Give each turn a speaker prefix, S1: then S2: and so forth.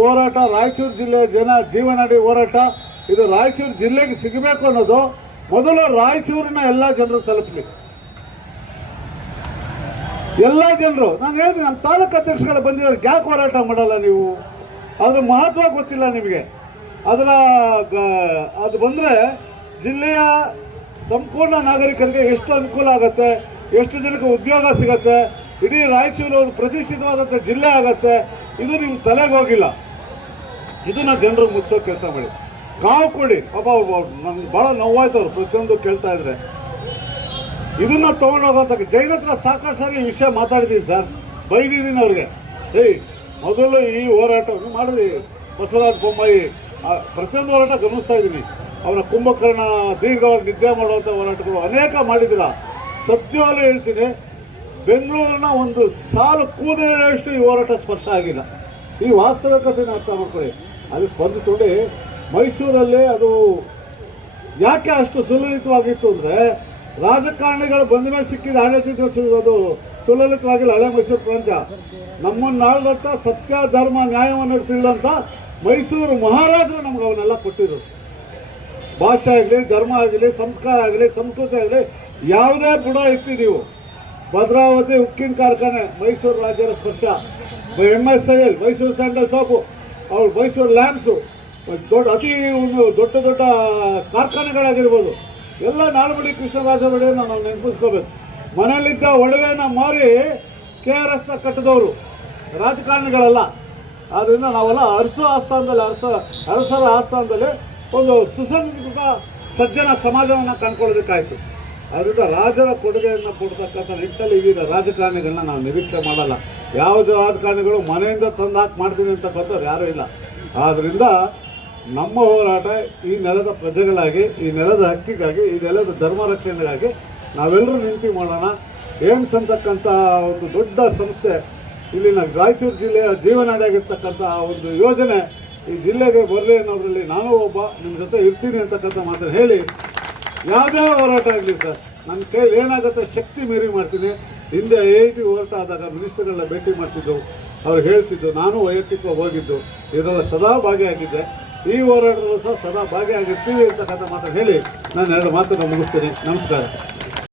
S1: ಹೋರಾಟ, ರಾಯಚೂರು ಜಿಲ್ಲೆಯ ಜನ ಜೀವನಾಡಿ ಹೋರಾಟ, ಇದು ರಾಯಚೂರು ಜಿಲ್ಲೆಗೆ ಸಿಗಬೇಕು ಅನ್ನೋದು ಮೊದಲು ರಾಯಚೂರಿನ ಎಲ್ಲ ಜನರು ತಲುಪಲಿ ಎಲ್ಲ ಜನರು, ನಾನು ಹೇಳಿದೆ, ನಮ್ಮ ತಾಲೂಕು ಅಧ್ಯಕ್ಷಗಳು ಬಂದಿದ್ದಾರೆ, ಯಾಕೆ ಹೋರಾಟ ಮಾಡಲ್ಲ ನೀವು? ಅದ್ರ ಮಹತ್ವ ಗೊತ್ತಿಲ್ಲ ನಿಮಗೆ. ಅದರ ಅದು ಬಂದ್ರೆ ಜಿಲ್ಲೆಯ ಸಂಪೂರ್ಣ ನಾಗರಿಕರಿಗೆ ಎಷ್ಟು ಅನುಕೂಲ ಆಗುತ್ತೆ, ಎಷ್ಟು ಜನಕ್ಕೆ ಉದ್ಯೋಗ ಸಿಗತ್ತೆ, ಇಡೀ ರಾಯಚೂರು ಒಂದು ಪ್ರತಿಷ್ಠಿತವಾದಂಥ ಜಿಲ್ಲೆ ಆಗತ್ತೆ, ಇದು ನಿಮ್ಗೆ ತಲೆಗೆ ಹೋಗಿಲ್ಲ. ಇದನ್ನ ಜನರು ಮುಚ್ಚೋ ಕೆಲಸ ಮಾಡಿ. ಕಾವು ಕೊಡಿ ಪಾಪ, ನನ್ ಬಹಳ ನೋವಾಯ್ತು ಅವ್ರು ಪ್ರತಿಯೊಂದು ಕೇಳ್ತಾ ಇದ್ರೆ. ಇದನ್ನ ತಗೊಂಡೋಗಂತ ಜೈನ ಹತ್ರ ಸಾಕಷ್ಟು ಸಾರಿ ವಿಷಯ ಮಾತಾಡಿದೀನಿ ಸರ್. ಬೈದಿದ್ದೀನಿ ಅವ್ರಿಗೆ. ಏಯ್, ಮೊದಲು ಈ ಹೋರಾಟವನ್ನು ಮಾಡಿದ್ರಿ ಬಸವರಾಜ ಬೊಮ್ಮಾಯಿ ಪ್ರತಿಯೊಂದು ಹೋರಾಟ ಗಮನಿಸ್ತಾ ಇದ್ದೀನಿ. ಅವರ ಕುಂಭಕರ್ಣ ದೀರ್ಘವಾಗಿ ನಿದ್ದೆ ಮಾಡುವಂಥ ಹೋರಾಟಗಳು ಅನೇಕ ಮಾಡಿದಿರ ಸತ್ಯವಾಗ್ಲೂ ಹೇಳ್ತೀನಿ ಬೆಂಗಳೂರಿನ ಒಂದು ಸಾಲು ಕೂದಲಷ್ಟು ಈ ಹೋರಾಟ ಸ್ಪರ್ಶ ಆಗಿಲ್ಲ. ಈ ವಾಸ್ತವಿಕತೆಯನ್ನು ಅರ್ಥ ಮಾಡ್ಕೊಳ್ಳಿ. ಅಲ್ಲಿ ಸ್ಪಂದಿಸ್ಕೊಂಡು ಮೈಸೂರಲ್ಲಿ ಅದು ಯಾಕೆ ಅಷ್ಟು ಸುಲಲಿತವಾಗಿತ್ತು ಅಂದರೆ ರಾಜಕಾರಣಿಗಳು ಬಂದ ಮೇಲೆ ಸಿಕ್ಕಿದ ಆಡಳಿತ ಅದು ಸುಲಲಿತವಾಗಿಲ್ಲ, ಹಳೆ ಮೈಸೂರು ಪ್ರಾಂತ್ಯ. ನಮ್ಮನ್ನಾಳ್ದಂತ ಸತ್ಯ, ಧರ್ಮ ನ್ಯಾಯವನ್ನು ತಿಳಿದಂತ ಮೈಸೂರು ಮಹಾರಾಜರು ನಮ್ಗೆ ಅವನ್ನೆಲ್ಲ ಕೊಟ್ಟಿದ್ರು. ಭಾಷೆ ಆಗಲಿ, ಧರ್ಮ ಆಗಲಿ, ಸಂಸ್ಕಾರ ಆಗಲಿ, ಸಂಸ್ಕೃತಿ ಆಗಲಿ, ಯಾವುದೇ ಬುಡ ಇತ್ತು ನೀವು ಭದ್ರಾವತಿ ಉಕ್ಕಿನ ಕಾರ್ಖಾನೆ, ಮೈಸೂರು ರಾಜ್ಯದ ಸ್ಪರ್ಶ. M S I L, Mysuru sandal soap ಅವ್ರು ಮೈಸೂರು ಲ್ಯಾಂಪ್ಸು ದೊಡ್ಡ ಅತಿ ಒಂದು ದೊಡ್ಡ ದೊಡ್ಡ ಕಾರ್ಖಾನೆಗಳಾಗಿರ್ಬೋದು. ಎಲ್ಲ ನಾಲ್ವಡಿ ಕೃಷ್ಣರಾಜ ಒಡೆಯನ್ನ ನಾವು ನೆನಪಿಸ್ಕೋಬೇಕು. ಮನೆಯಲ್ಲಿದ್ದ ಒಡವೆನ ಮಾರಿ ಕೆ ಆರ್ ಎಸ್ನ ಕಟ್ಟಿದವರು. ರಾಜಕಾರಣಿಗಳಲ್ಲ. ಆದ್ದರಿಂದ ನಾವೆಲ್ಲ ಅರಸು ಆಸ್ಥಾನದಲ್ಲಿ, ಅರಸ, ಅರಸರ ಆಸ್ಥಾನದಲ್ಲಿ ಒಂದು ಸುಸಂಸ್ಕೃತ ಸಜ್ಜನ ಸಮಾಜವನ್ನು ಕಂಡ್ಕೊಳ್ಳೋದಕ್ಕಾಯಿತು. ಅದರಿಂದ ರಾಜರ ಕೊಡುಗೆಯನ್ನು ಕೊಡ್ತಕ್ಕಂಥ ನಿಟ್ಟಲ್ಲಿ ಈಗ ರಾಜಕಾರಣಿಗಳನ್ನ ನಾವು ನಿರೀಕ್ಷೆ ಮಾಡಲ್ಲ. ಯಾವ ಜ- ರಾಜಕಾರಣಿಗಳು ಮನೆಯಿಂದ ತಂದು ಹಾಕಿ ಮಾಡ್ತೀನಿ ಅಂತ ಬಂದವ್ರು ಯಾರೂ ಇಲ್ಲ. ಆದ್ದರಿಂದ ನಮ್ಮ ಹೋರಾಟ ಈ ನೆಲದ ಪ್ರಜೆಗಳಾಗಿ, ಈ ನೆಲದ ಹಕ್ಕಿಗಾಗಿ, ಈ ನೆಲದ ಧರ್ಮ ರಕ್ಷಣೆಗಾಗಿ ನಾವೆಲ್ಲರೂ ನಿಂತಿ ಮಾಡೋಣ. ಏಮ್ಸ್ ಅಂತಕ್ಕಂಥ ಒಂದು ದೊಡ್ಡ ಸಂಸ್ಥೆ, ಇಲ್ಲಿನ ರಾಯಚೂರು ಜಿಲ್ಲೆಯ ಜೀವನಾಡಿಯಾಗಿರ್ತಕ್ಕಂಥ ಆ ಒಂದು ಯೋಜನೆ ಈ ಜಿಲ್ಲೆಗೆ ಬರಲಿ ಅನ್ನೋದ್ರಲ್ಲಿ ನಾನು ಒಬ್ಬ, ನಿಮ್ಮ ಜೊತೆ ಇರ್ತೀನಿ ಅಂತಕ್ಕಂಥ ಮಾತನ್ನು ಹೇಳಿ, ಯಾವುದೇ ಹೋರಾಟ ಆಗಲಿ ಸರ್. ನನ್ನ ಕೈಲಿ ಏನಾಗುತ್ತೆ ಶಕ್ತಿ ಮೀರಿ ಮಾಡ್ತೀನಿ ಹಿಂದೆ ಐ ಟಿ ಹೋರಾಟ ಆದಾಗ ಮಿನಿಸ್ಟರ್ಗಳನ್ನ ಭೇಟಿ ಮಾಡ್ತಿದ್ದು, ಅವ್ರು ಹೇಳ್ತಿದ್ದು, ನಾನು ವೈಯಕ್ತಿಕವಾಗಿ ಹೋಗಿದ್ದು ಇದರ ಸದಾ ಭಾಗಿಯಾಗಿದ್ದೆ. ಈ ಹೋರಾಟದಲ್ಲೂ ಸಹ ಸದಾ ಭಾಗಿಯಾಗಿರ್ತೀವಿ ಅಂತಕ್ಕಂಥ ಮಾತನ್ನು ಹೇಳಿ ನಾನು ಎರಡು ಮಾತನ್ನು ಮುಗಿಸ್ತೀನಿ. ನಮಸ್ಕಾರ.